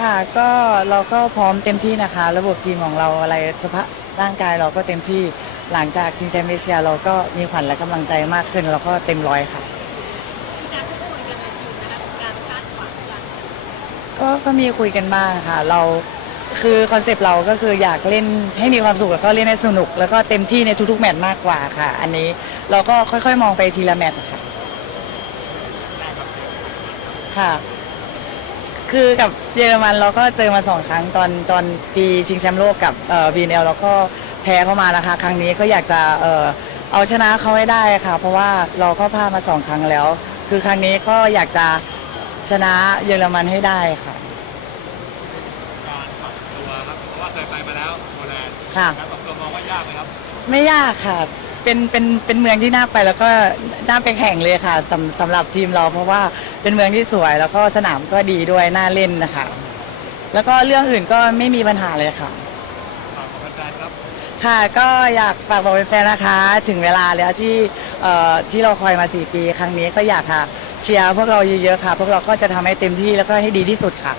ค่ะก็เราก็พร้อมเต็มที่นะคะ ระบบทีมของเราอะไรสภาพร่างกายเราก็เต็มที่หลังจากชิงแชมป์เอเชียเราก็มีขวัญและกำลังใจมากขึ้น เราก็เต็มร้อยค่ะมีการพูดคุยกันในทีมนะคะถึงการคาดหวังกันก็ก็มีคุยกันบ้างค่ะ เราคือคอนเซปต์เราก็คืออยากเล่นให้มีความสุขแล้วก็เล่นให้สนุก แล้วก็เต็มที่ในทุกๆแมตช์มากกว่าค่ะ อันนี้เราก็ค่อยๆ มองไปทีละแมตช์ค่ะค่ะ คือกับเยอรมันเราก็เจอมาสองครั้งตอนตอนปีชิงแชมป์โลกกับเอ่อบีเอลเราก็แพ้เข้ามานะคะ ครั้งนี้ก็อยากจะเอ่อเอาชนะเขาให้ได้ค่ะ เพราะว่าเราก็พลาดมาสองครั้งแล้ว คือครั้งนี้ก็อยากจะชนะเยอรมันให้ได้ค่ะ การปรับตัวครับเพราะว่าเคยไปมาแล้วโปแลนด์ค่ะ การปรับตัวมองว่ายากไหมครับ ไม่ยากค่ะ เป็นเป็นเป็นเมืองที่น่าไปแล้วก็น่าไปแข่งเลยค่ะสำสำหรับทีมเราเพราะว่าเป็นเมืองที่สวยแล้วก็สนามก็ดีด้วยน่าเล่นนะคะ แล้วก็เรื่องอื่นก็ไม่มีปัญหาเลยค่ะ ฝากของแฟนๆครับ ค่ะก็อยากฝากบอกแฟนๆนะคะ ถึงเวลาแล้วที่เอ่อที่เราคอยมา 4 ปี ครั้งนี้ก็อยากค่ะเชียร์พวกเราเยอะๆค่ะ พวกเราก็จะทำให้เต็มที่แล้วก็ให้ดีที่สุดค่ะ